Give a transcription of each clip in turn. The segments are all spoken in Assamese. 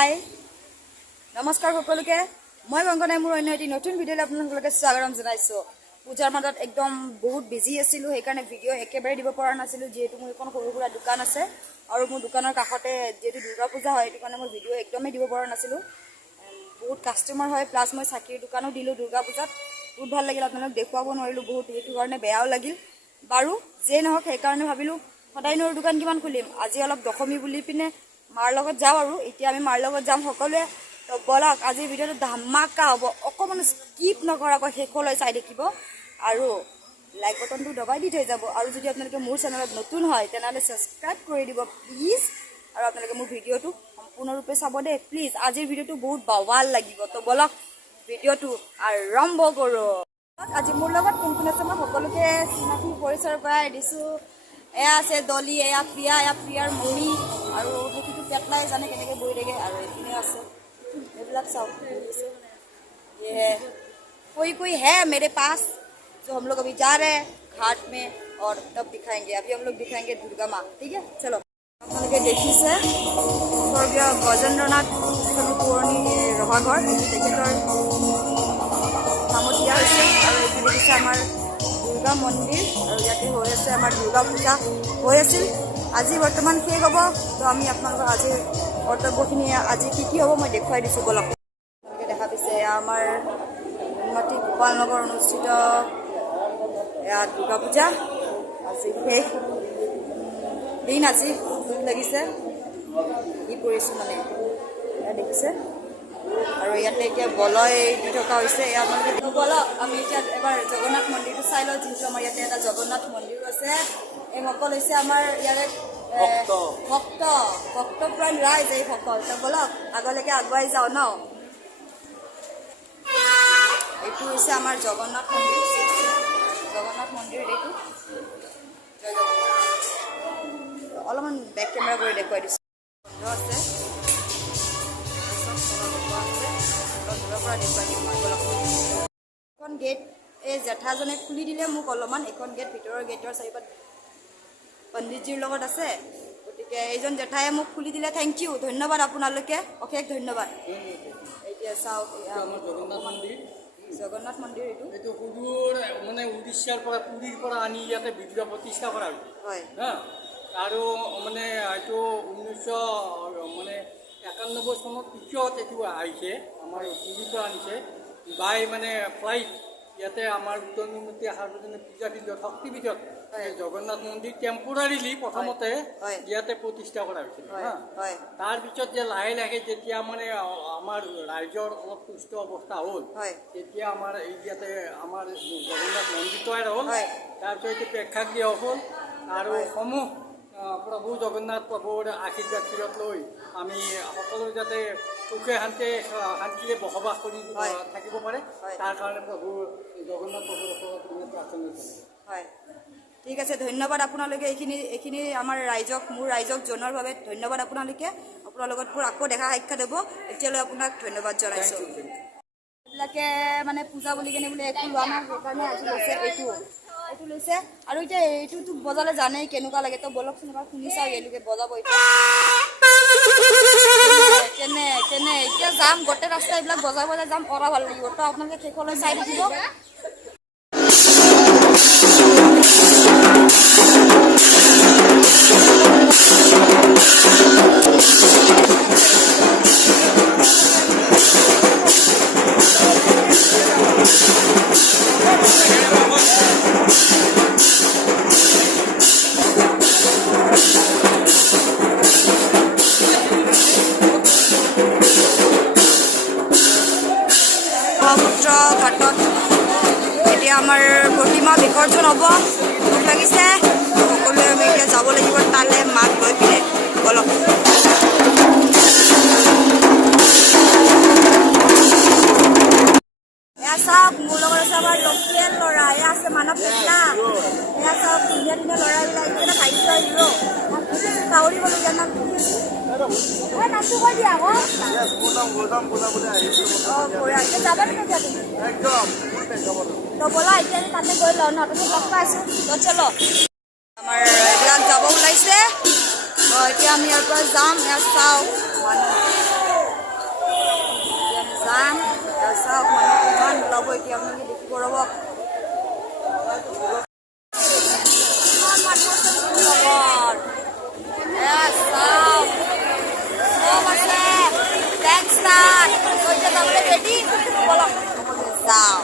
হাই নমস্কাৰ সকলোকে মই গংগনাই মোৰ অন্য এটি নতুন ভিডিঅ'লৈ আপোনালোকলৈ স্বাগতম জনাইছো পূজাৰ মাজত একদম বহুত বিজি আছিলো সেইকাৰণে ভিডিঅ' একেবাৰে দিব পৰা নাছিলো যেহেতু মোৰ এখন সৰু সুৰা দোকান আছে আৰু মোৰ দোকানৰ কাষতে যেহেতু দুৰ্গা পূজা হয় সেইটো কাৰণে মই ভিডিঅ' একদমেই দিব পৰা নাছিলো বহুত কাষ্টমাৰ হয় প্লাছ মই চাকিৰ দোকানো দিলোঁ দুৰ্গা পূজাত বহুত ভাল লাগিল আপোনালোক দেখুৱাব নোৱাৰিলোঁ বহুত সেইটো কাৰণে বেয়াও লাগিল বাৰু যেই নহওক সেইকাৰণে ভাবিলোঁ সদায়নোৰ দোকান কিমান খুলিম আজি অলপ দশমী বুলি পিনে মাৰ লগত যাওঁ আৰু এতিয়া আমি মাৰ লগত যাম সকলোৱে তো বলক আজিৰ ভিডিঅ'টো ধামাকা হ'ব অকণমান স্কিপ নকৰাকৈ শেষলৈ চাই থাকিব আৰু লাইক বটনটো দবাই দি থৈ যাব আৰু যদি আপোনালোকে মোৰ চেনেলত নতুন হয় তেনেহ'লে ছাবস্ক্ৰাইব কৰি দিব প্লিজ আৰু আপোনালোকে মোৰ ভিডিঅ'টো সম্পূৰ্ণৰূপে চাব দেই প্লিজ আজিৰ ভিডিঅ'টো বহুত বাৱাল লাগিব তো বলক ভিডিঅ'টো আৰম্ভ কৰোঁ আজি মোৰ লগত কোন কোন আছে মই সকলোকে চিনাকি পৰিচয় কৰাই দিছোঁ এয়া আছে দলি এয়া প্ৰিয়াৰ মমি আৰু সেইটোতো পেটলাই জানে কেনেকৈ বহি থাকে আৰু এইখিনিও আছে এইবিলাক চাওক ये कोई है मेरे पास जो हम लोग अभी जा रहे हैं घाट में और तब दिखाएंगे अभी हम लोग दिखाएंगे दुर्गा माँ ठीक है चलो আপোনালোকে দেখিছে স্বৰ্গীয় গজেন্দ্ৰনাথ পুৰণি ৰভাঘৰ তেখেতৰ নামত দিয়া হৈছে আৰু এইটো দেখিছে আমাৰ দুৰ্গা মন্দিৰ আৰু ইয়াতে হৈ আছে আমাৰ দুৰ্গা পূজা হৈ আছিল আজি বৰ্তমান শেষ হ'ব তো আমি আপোনালোকক আজিৰ কৰ্তব্যখিনি আজি কি হ'ব মই দেখুৱাই দিছোঁ বলক আপোনালোকে দেখা পাইছে এয়া আমাৰ উন্নতি গোপালনগৰ অনুষ্ঠিত এয়া দুৰ্গা পূজা আজি শেষ দিন আজি দুখ লাগিছে কি কৰিছোঁ মানে এয়া দেখিছে আৰু ইয়াতে এতিয়া বলয় দি থকা হৈছে এয়া আপোনালোকে বলক আমি এতিয়া এবাৰ জগন্নাথ মন্দিৰটো চাই লওঁ যিহেতু আমাৰ ইয়াতে এটা জগন্নাথ মন্দিৰো আছে এইসকল হৈছে আমাৰ ইয়াৰে ভক্তপ্ৰাণ ৰাইজ এইসকল তো বলক আগলৈকে আগুৱাই যাওঁ ন এইটো হৈছে আমাৰ জগন্নাথ মন্দিৰ এইটো অলপমান বেক কেমেৰা কৰি দেখুৱাই দিছোঁ আছে এখন গেট এই জেঠাজনে খুলি দিলে মোক অলপমান এখন গেট ভিতৰৰ গেটৰ চাৰিপাত পণ্ডিতজীৰ লগত আছে গতিকে এইজন জেঠায়ে মোক খুলি দিলে থেংক ইউ ধন্যবাদ আপোনালোকে অশেষ ধন্যবাদ এতিয়া চাওক জগন্নাথ মন্দিৰ এইটো সুদূৰ মানে উৰিষ্যাৰ পৰা পুৰীৰ পৰা আনি ইয়াতে বিগ্ৰহ প্ৰতিষ্ঠা কৰা হয় হা আৰু মানে এইটো 1991 চনত পিছত এইটো আহিছে আমাৰ পুৰীৰ পৰা আনিছে বাই মানে ফ্লাইট ইয়াতে আমাৰ উত্তৰমূৰ্তি সাৰ্বজনীন পূজাপীঠত শক্তিপীঠত জগন্নাথ মন্দিৰ টেম্পৰাৰীলি প্ৰথমতে ইয়াতে প্ৰতিষ্ঠা কৰা হৈছিল তাৰপিছত যে লাহে লাহে যেতিয়া মানে আমাৰ ৰাইজৰ অলপ সুস্থ অৱস্থা হ'ল তেতিয়া আমাৰ এই ইয়াতে আমাৰ জগন্নাথ মন্দিৰ তৈয়াৰ হ'ল তাৰপিছত এইটো প্ৰেক্ষাগৃহ হ'ল আৰু সমূহ প্ৰভু জগন্নাথ প্ৰভুৰ আশীৰ্বাদ শিৰত লৈ আমি সকলো যাতে সুখে শান্তিৰে বসবাস কৰি থাকিব পাৰে তাৰ কাৰণে প্ৰভু জগন্নাথ প্ৰভুৰ ওচৰত প্ৰাৰ্থনা হয় ঠিক আছে ধন্যবাদ আপোনালোকে এইখিনি আমাৰ মোৰ ৰাইজক জনোৱাৰ বাবে ধন্যবাদ আপোনালোকে আপোনাৰ লগত মোৰ আকৌ দেখা সাক্ষাৎ হ'ব এতিয়ালৈ আপোনাক ধন্যবাদ জনাইছোঁ এইবিলাকে মানে পূজা বুলি কেনে বোলে একো লোৱা নাই সেইকাৰণে আজি লৈছে এইটো লৈছে আৰু এতিয়া এইটোতো বজালে জানেই কেনেকুৱা লাগে তো বলকচোন এবাৰ শুনি চাওঁ এইলোকে বজাব এতিয়া কেনে এতিয়া যাম গোটেই ৰাস্তা এইবিলাক বজাই যাম কৰা ভাল লাগিব তো আপোনালোকে শেষলৈ চাই থাকিব ব্ৰহ্মপুত্ৰ ঘাটত এতিয়া আমাৰ প্ৰতিমা বিসৰ্জন হ'ব ভোক লাগিছে সকলোৱে আমি এতিয়া যাব লাগিব তালৈ মাক লৈ পিনে বলক এয়া চাওক মোৰ লগত আছে আমাৰ লোকেল ল'ৰা এয়া আছে মানৱ পেটলা এয়া চাওক ধুনীয়া ল'ৰাবিলাক এটা ভাগ্য হিৰো পাহৰিবলগীয়া নাম নামটো কৈ দিয়া আকৌ যাবা নেকি একদম তো ব'লা এতিয়া আমি তাতে গৈ লওঁ ন তুমি লগ পাইছোঁ তো চলো আমাৰ এইবিলাক যাব ওলাইছে এতিয়া আমি ইয়াৰ পৰা যাম ইয়াত চাওঁ মানুহ ষ্টাৰ্ট এতিয়া যাবলৈ ৰেডি বলক যাওঁ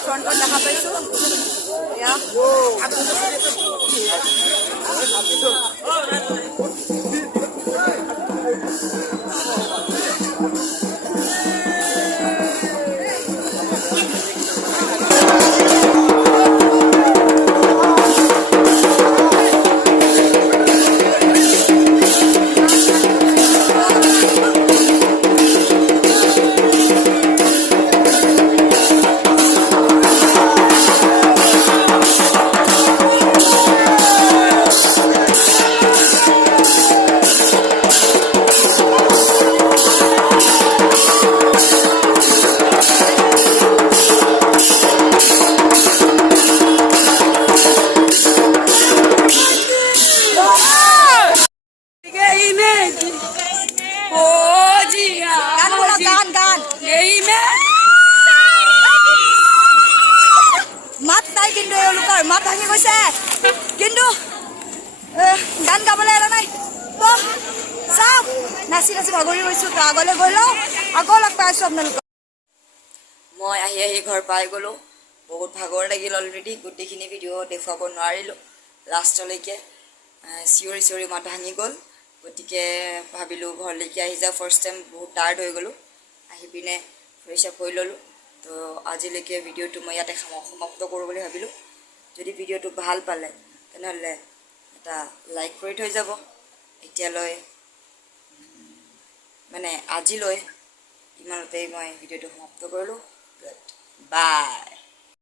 ফ্ৰণ্টত দেখা পাইছোঁ এয়া মাত ভাঙি গৈছে কিন্তু গান গাবলৈ এৰা নাই চাওক নাচি নাচি ভাগৰি গৈছোঁ আগলৈ গৈ লওঁ আকৌ লগ পাই আছোঁ আপোনালোকক। মই আহি ঘৰ পাই গ'লোঁ। বহুত ভাগৰ লাগিল অলৰেডি, গোটেইখিনি ভিডিঅ' দেখুৱাব নোৱাৰিলোঁ লাষ্টলৈকে। চিঞৰি মাত ভাঙি গ'ল, গতিকে ভাবিলোঁ ঘৰলৈকে আহি যাওঁ। ফাৰ্ষ্ট টাইম বহুত টায়াৰ্ড হৈ গ'লোঁ। আহি পিনে ফ্ৰেছ আপ হৈ ল'লোঁ। তো আজিলৈকে ভিডিঅ'টো মই ইয়াতে সমাপ্ত কৰোঁ বুলি ভাবিলোঁ। যদি ভিডিঅ'টো ভাল পালে তেনেহ'লে এটা লাইক কৰি থৈ যাব। এতিয়ালৈ আজিলৈ ইমানতেই মই ভিডিঅ'টো সমাপ্ত কৰিলোঁ। Good bye.